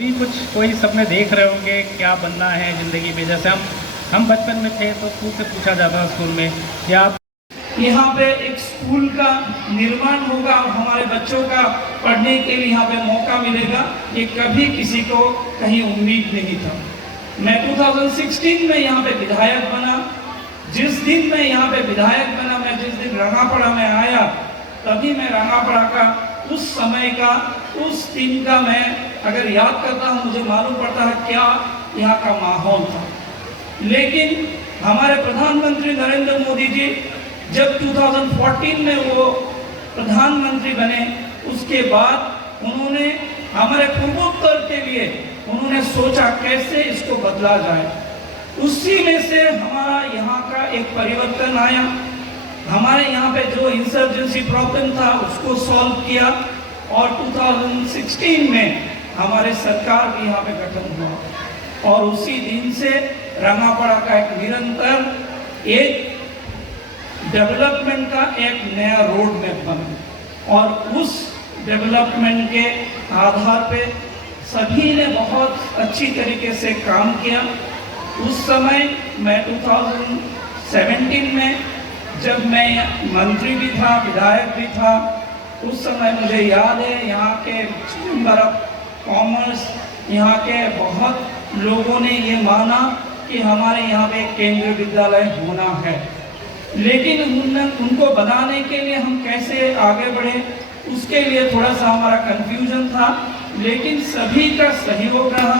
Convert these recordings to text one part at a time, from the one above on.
भी कुछ कोई सपने देख रहे होंगे क्या बनना है ज़िंदगी में। जैसे हम बचपन में थे तो स्कूल से पूछा जाता स्कूल में कि आप यहाँ पे एक स्कूल का निर्माण होगा, हमारे बच्चों का पढ़ने के लिए यहाँ पे मौका मिलेगा, ये कभी किसी को कहीं उम्मीद नहीं था। मैं 2016 में यहाँ पे विधायक बना। जिस दिन मैं यहाँ पे विधायक बना, मैं जिस दिन रंगापड़ा में आया, तभी मैं रंगापड़ा का उस समय का, उस दिन का मैं अगर याद करता हूँ, मुझे मालूम पड़ता है क्या यहाँ का माहौल था। लेकिन हमारे प्रधानमंत्री नरेंद्र मोदी जी जब 2014 में वो प्रधानमंत्री बने, उसके बाद उन्होंने हमारे पूर्वोत्तर के लिए उन्होंने सोचा कैसे इसको बदला जाए। उसी में से हमारा यहाँ का एक परिवर्तन आया। हमारे यहाँ पे जो इंसर्जेंसी प्रॉब्लम था उसको सॉल्व किया और 2016 में हमारे सरकार भी यहाँ पे गठन हुआ और उसी दिन से रंगापड़ा का एक निरंतर एक डेवलपमेंट का एक नया रोड मैप बना और उस डेवलपमेंट के आधार पे सभी ने बहुत अच्छी तरीके से काम किया। उस समय मैं 2017 में जब मैं मंत्री भी था, विधायक भी था, उस समय मुझे याद है यहाँ के चैम्बर ऑफ कॉमर्स, यहाँ के बहुत लोगों ने ये माना कि हमारे यहाँ पे केंद्रीय विद्यालय होना है। लेकिन उनको बनाने के लिए हम कैसे आगे बढ़े, उसके लिए थोड़ा सा हमारा कंफ्यूजन था, लेकिन सभी का सहयोग रहा।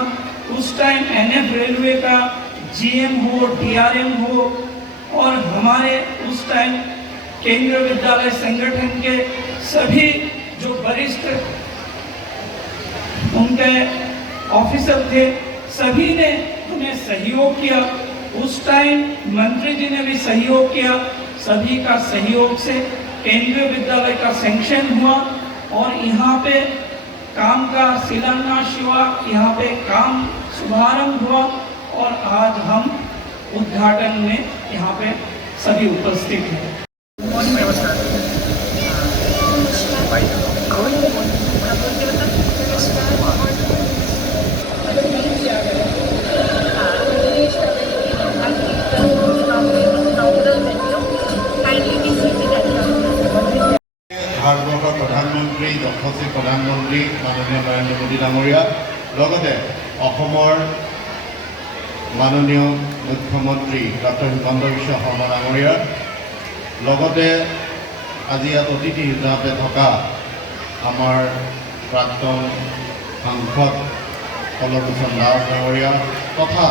उस टाइम एनएफ रेलवे का जीएम हो, डीआरएम हो और हमारे उस टाइम केंद्रीय विद्यालय संगठन के सभी जो वरिष्ठ उनके ऑफिसर थे, सभी ने हमें सहयोग किया। उस टाइम मंत्री जी ने भी सहयोग किया। सभी का सहयोग से केंद्रीय विद्यालय का सैंक्शन हुआ और यहाँ पे काम का शिलान्यास हुआ, यहाँ पे काम शुभारंभ हुआ और आज हम उद्घाटन में यहाँ पे सभी उपस्थित हैं। ভাৰতবৰ্ষৰ প্ৰধানমন্ত্ৰী, যশস্বী প্ৰধানমন্ত্ৰী মাননীয় নৰেন্দ্ৰ মোদী ডাঙৰীয়া, লগতে অসমৰ মাননীয় মুখ্যমন্ত্ৰী ডক্টৰ হিমন্ত বিশ্ব শৰ্মা ডাঙৰীয়া, লগতে আজি ইয়াত অতিথি হিচাপে থকা আমাৰ প্ৰাক্তন সাংসদ পল্লৱলোচন দাস ডাঙৰীয়া তথা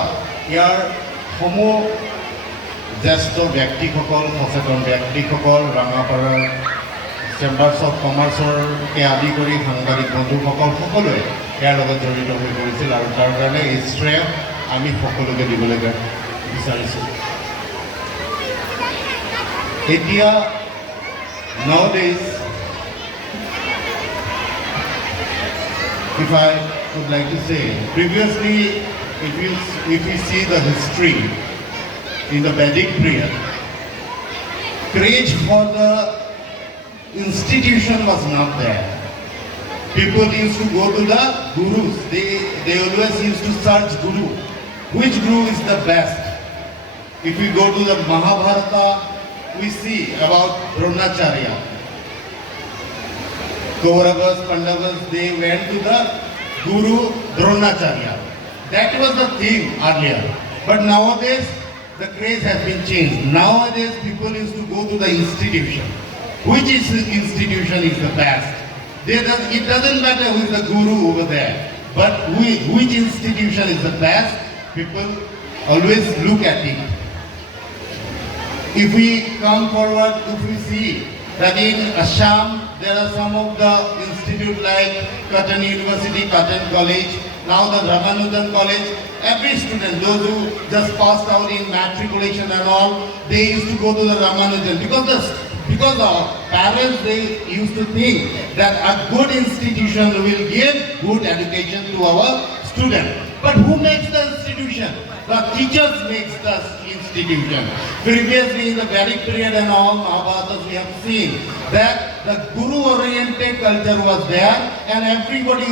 ইয়াৰ সমূহ জ্যেষ্ঠ ব্যক্তিসকল, সচেতন ব্যক্তিসকল, ৰঙাপাৰাৰ চেম্বাৰ্ছ অফ কমাৰ্চৰকে আদি কৰি সাংবাদিক বন্ধুসকল সকলোৱে ইয়াৰ লগত জড়িত হৈ পৰিছিল আৰু তাৰ কাৰণে এই শ্ৰেয় আমি সকলোকে দিবলৈ বিচাৰিছোঁ। এতিয়া nowadays, if I would like to say, previously if you see the history in the Vedic period, craze for the institution was not there. People used to go to the gurus. They always used to search guru. Which guru is the best? If we go to the Mahabharata, we see about Dronacharya. Kauravas, Pandavas, they went to the guru Dronacharya. That was the thing earlier. But nowadays, the craze has been changed. Nowadays, people used to go to the institution. Which institution is the best? It doesn't matter who is the guru over there, but which institution is the best, people always look at it. If we come forward, if we see that in Assam, there are some of the institutes like Cotton University, Cotton College, now the Ramanujan College, every student, those who just passed out in matriculation and all, they used to go to the Ramanujan because our parents, they used to think that a good institution will give good education to our students. But who makes the institution? institution. The teachers makes the institution. Previously in the Vedic period and all Mahabharatas we have seen that the Guru-oriented culture was there and everybody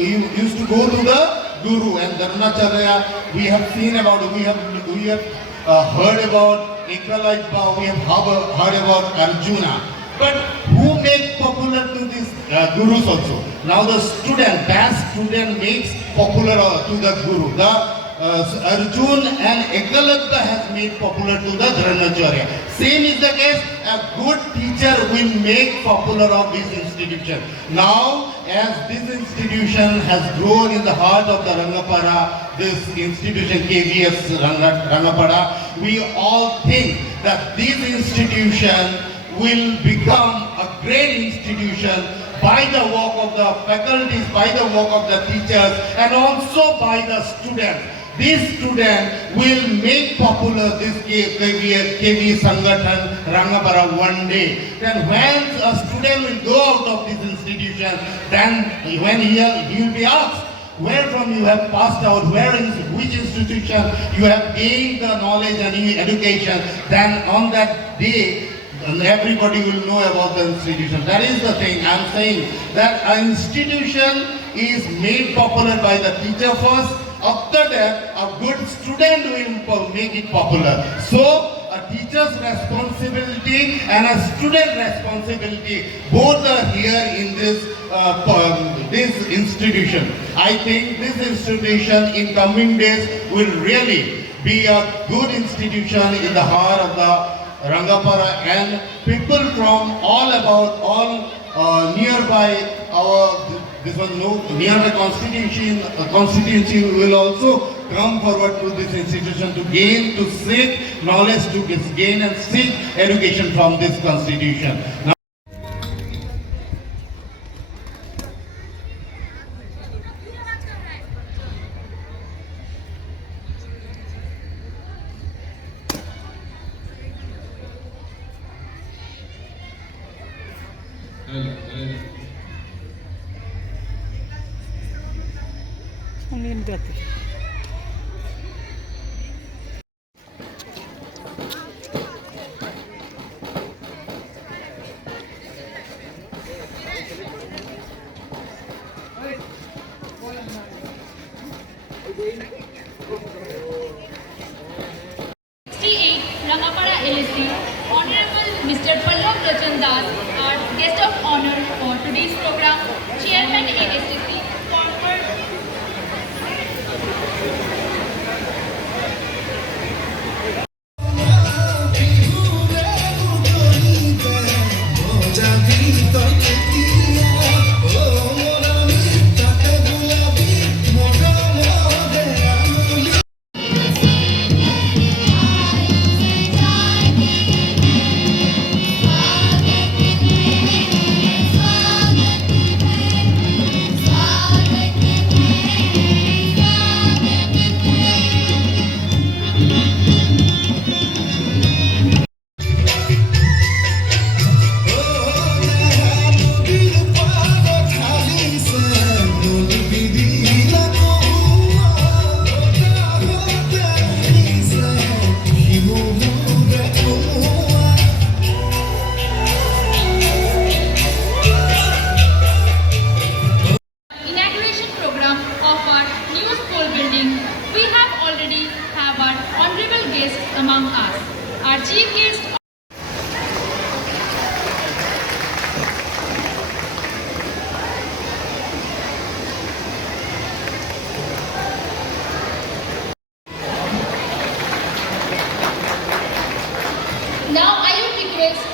used to go to the Guru and Dharmacharya. We have seen about, we have heard about Ekalatva, we have heard about Arjuna. But who make popular to these gurus also? Now the student, that student makes popular to the guru. The Arjun and Ekalatva has made popular to the Dharmacharya. Same is the case, a good teacher will make popular of this institution. Now, as this institution has grown in the heart of the Rangapara, this institution KVS Rangapara, we all think that this institution will become a great institution by the work of the faculties, by the work of the teachers, and also by the students. This student will make popular this KV Sangathan Rangapara one day. Then when a student will go out of this institution, then when he will be asked, where from you have passed out, which institution you have gained the knowledge and education, then on that day, everybody will know about the institution. That is the thing. I am saying that an institution is made popular by the teacher first. After that, a good student will make it popular. So, a teacher's responsibility and a student responsibility, both are here in this institution. I think this institution in coming days will really be a good institution in the heart of the Rangapara, and people from all nearby nearby constituency will also come forward to this institution to seek knowledge, to gain and seek education from this constitution. Now, Rangapara LSC, Honorable Mr. Pallav Rachan Das, our guest of honor for today's program, Chairman ASCC, former among us. Our chief guest now I would request